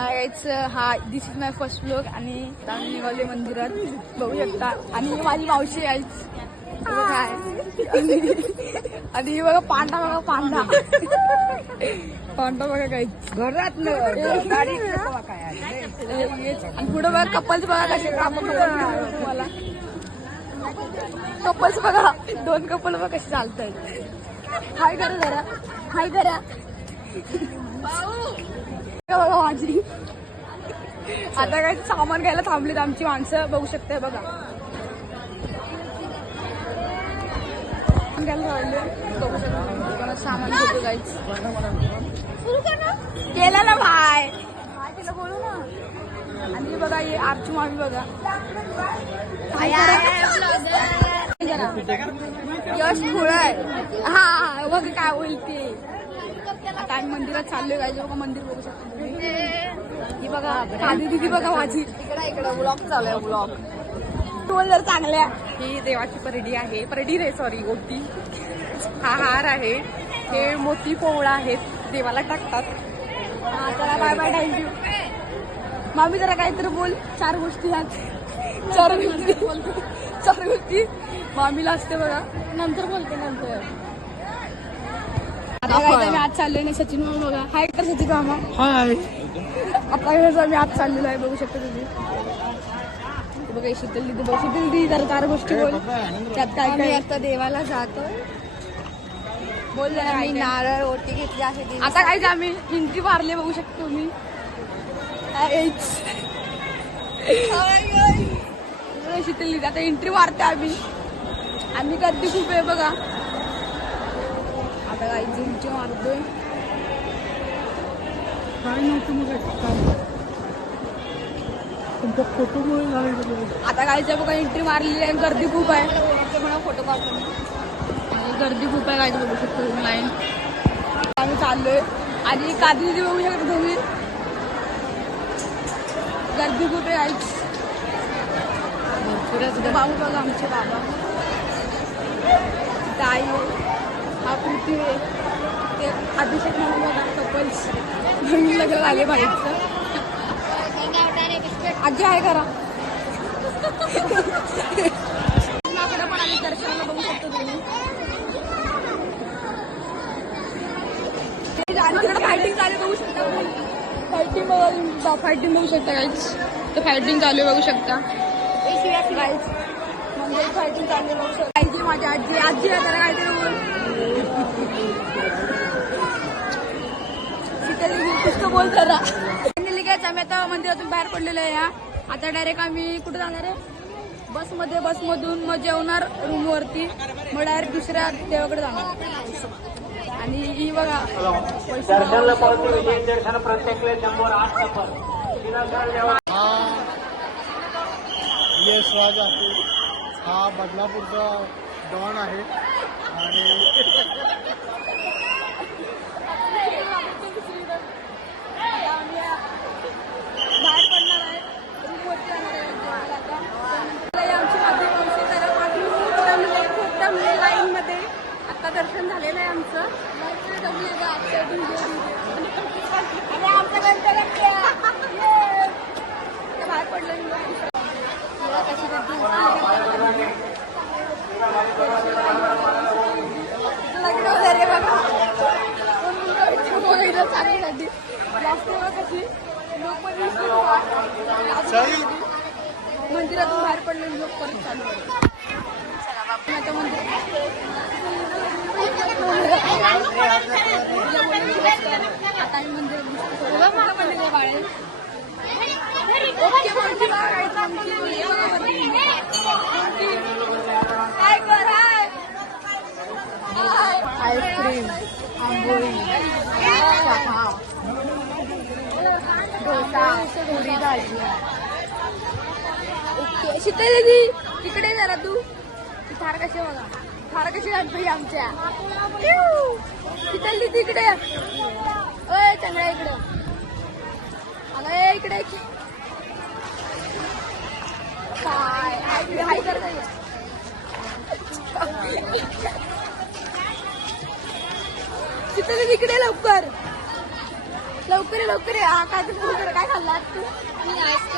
हा दिस is my first vlog आणि आम्ही निघाले मंदिरात बघू शकता. आणि माझी मावशी आहे काय आणि बघा पांडा बघा पांडा पांडा बघा काही घरात आणि पुढे बघा कपल्स बघा कसे तुम्हाला कपल्स बघा 2 कपल बघा कसे चालत आहेत. हाय करा जरा हाय करा बघा माझी. आता काय सामान घ्यायला थांबलेत आमची माणसं बघू शकताय बघा. बघू शकता सामान घेतो काहीच केलं ना भाय भाय तिला बोलू ना. आणि बघा हे आरची मामी बघा यश खुळ आहे हा बघ काय बोलते. आता आम्ही मंदिरात चाललोय काय बघा मंदिर बघू शकतो. ही बघा आधी दिदी बघा माझी इकडे ब्लॉग चालू आहे ब्लॉग बोल जर चांगल्या. ही देवाची परडी आहे परडी रे सॉरी ओटी. हा हार आहे हे मोती पोवळा आहेत देवाला टाकतात. चला बाय बाय थँक्यू. मामी जरा काहीतरी बोल 4 गोष्टी आहेत 4 गोष्टी मामीला असते बघा नंतर बोलते नंतर. आता काय मी आज चाललोय ना सचिन मामा बघा हाय कर सचिन मामा हाय. आता मी आज चाललेलो आहे बघू शकता तुम्ही बघा शीतल दिदी बघ शीतल दिदी जरा 4 गोष्टी बोल त्यात काय काय. आता देवाला जातो बोल जरा मी नारळ ओटी घेतली आहे. आता काय आम्ही एंट्री मारले बघू शकतो तुम्ही शीतल दिदी आता एंट्री मारते आम्ही गर्दी खूप आहे बघा. आता काय एंट्री मारतोय काय नव्हतं मग तुमचा फोटो आता कायच्या बघा एंट्री मारलेली आहे गर्दी खूप आहे म्हणा फोटो काढतो गर्दी खूप आहे काय बघू शकतो तुम्ही लाईन. आम्ही चाललोय आणि कादी बघू शकतो तुम्ही गर्दी खूप आहे भरपूर. भाऊ बघा आमचे बाबा ताई हा कृती ते अभिषेक म्हणून बघा कपल्स नवीन लग्न आले बाईकचं आजी आहे करा पण आम्ही दर्शनाला बघू शकतो तुम्ही. फायटिंग चालू बघू शकता फायटिंग बघू शकता काहीच तर फायटिंग चालू बघू शकता फायटिंग चालू बघू शकता. आजी माझी आजी आहे त्याला काहीतरी बोल शीतल बोल जरा. आम्ही आता मंदिरातून बाहेर पडलेलो आहे. आता डायरेक्ट आम्ही कुठे जाणार आहे बसमधून मग जेवणार रूमवरती मग डायरेक्ट दुसऱ्या देवाकडे जाणार. आणि ही बघा यश राज आहे हा बदलापूरचा डॉन आहे आणि बाहेर पडणार आहे रूमवरती जाणार आहे. आमची माध्यम लाईन मध्ये आता दर्शन झालेलं आहे आमचं बाहेर पडलं मंदिरातून बाहेर पडलेले लोक परत चालू आता मंदिर बाळे आईस्क्रीम आंबोळी चहा डोसा पुरी भाजी. ओके शीतल दीदी तिकडे जरा तू थार कसे बघा थार कशी घालतोय आमच्या शीतल दीदी इकडे ओय चांगल्या इकडं अगं इकडे काय हाय कर शीतल दीदी इकडे लवकर लवकर लवकर काय काय आहात तू? मी आईस्क्रीम